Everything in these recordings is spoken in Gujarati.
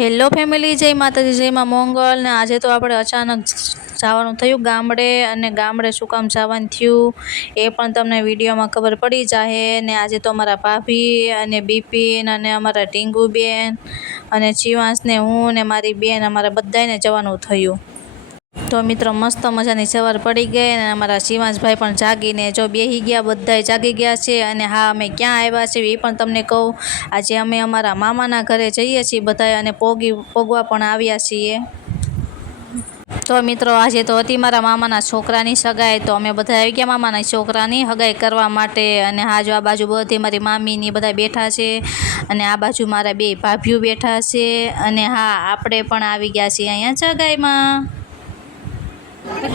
હેલો ફેમિલી, જય માતાજી, જય માં મોંગલ ને આજે તો આપણે અચાનક જવાનું થયું ગામડે, અને ગામડે શું કામ જવાનું થયું એ પણ તમને વિડીયોમાં ખબર પડી જાહે ને આજે તો અમારા ભાભી અને બિપિન અને અમારા ટીંગુબેન અને ચીવાંશ ને હું ને મારી બેન અમારા બધાને જવાનું થયું। તો મિત્રો મસ્ત મજાની સવાર પડી ગઈ અને અમારા શિવાંશભાઈ પણ જાગીને જો બેસી ગયા, બધાય જાગી ગયા છે। અને હા, અમે ક્યાં આવ્યા છીએ એ પણ તમને કહું, આજે અમે અમારા મામાના ઘરે જઈએ છીએ બધાય અને પોગવા પણ આવ્યા છીએ। તો મિત્રો આજે તો હતી મારા મામાના છોકરાની સગાઈ, તો અમે બધા આવી ગયા મામાના છોકરાની સગાઈ કરવા માટે। અને હા જો આ બાજુ બધી મારી મામીની બધા બેઠા છે અને આ બાજુ મારા બે ભાભીઓ બેઠા છે। અને હા, આપણે પણ આવી ગયા છીએ અહીંયા સગાઈમાં।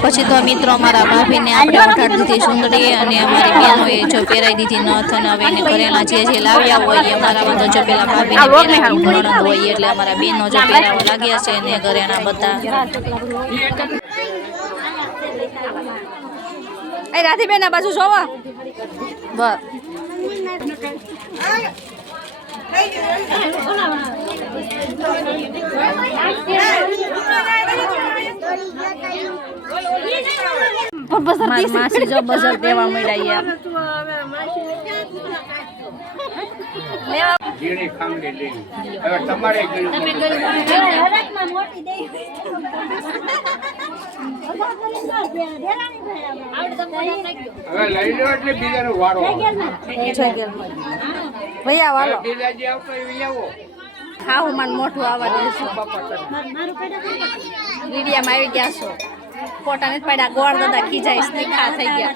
પછી તો મિત્રો અમારા ભાભીને આપણે ઉઠાડી દીધી સુંદરી અને અમારી બહેનોએ જો પહેરાવી દીધી નથ, અને હવે એને ઘરેણા જે લાવ્યા હોય અમારામાં તો જો પેલા ભાભીને પહેરાવી નણંદ હોય એટલે અમારા બહેનો જો પહેરાવા લાગ્યા છે અને ઘરેણા બધા। એ રાધીબેન આ બાજુ જોવા બસ માસી જો બજાર દેવા મળ્યા જીણી ખાંડી લેવી હવે તમારે ગયું હવે લઈ લો એટલે બીજાનો વારો ભૈયા વાલો બીજા જે આવતો એ આવો હા હું મારું મોઢું આવવા દઈશું મીડિયામાં આવી ગયા છો ફોટા નથી પાડ્યા ગોળ દાદા ખીજાય સ્નેખા થઈ ગયા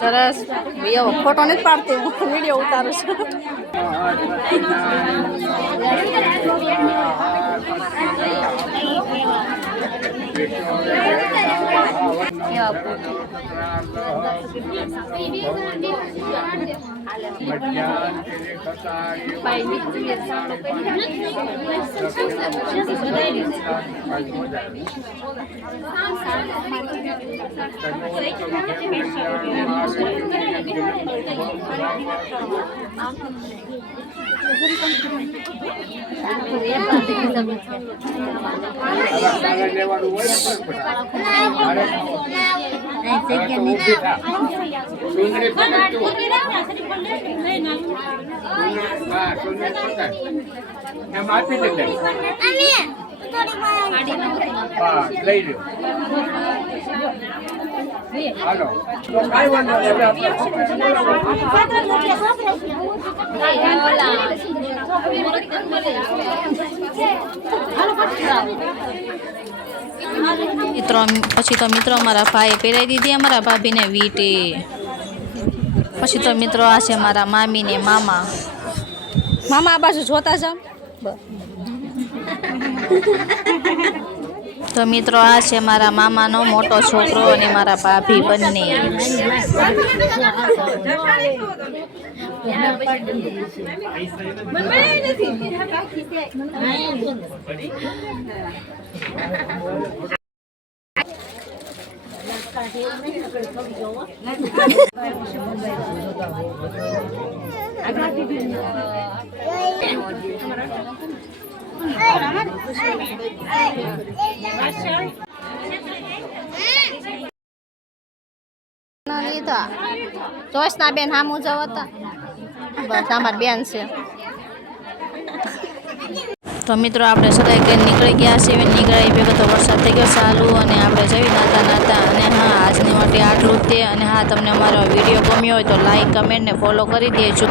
સરસ એવો ફોટો નથી પાડતી હું વિડીયો ઉતારું છું લઈ લો હાલો મિત્રો પછી તો મિત્રો અમારા ભાઈએ પહેરાવી દીધી અમારા ભાભીને વીટી। પછી તો મિત્રો આ છે મારા મામી ને મામા મામા આ બાજુ જોતા જાવ તો મિત્રો આ છે મારા મામાનો મોટો છોકરો અને મારા ભાભી બંને। લીધા જોશ ના બેન હામું જવ હતા બસ અમાર બેન છે તો મિત્રો આપણે સગાઈ કરીને નીકળી ગયા છીએ। નીકળાઈ ભેગો તો વરસાદ થઈ ગયો ચાલુ અને આપણે જઈ નાતા અને હા આજની માટે આટલું જ તે। અને હા, તમને અમારો વિડીયો ગમ્યો હોય તો લાઈક, કમેન્ટ ને ફોલો કરી દેજો।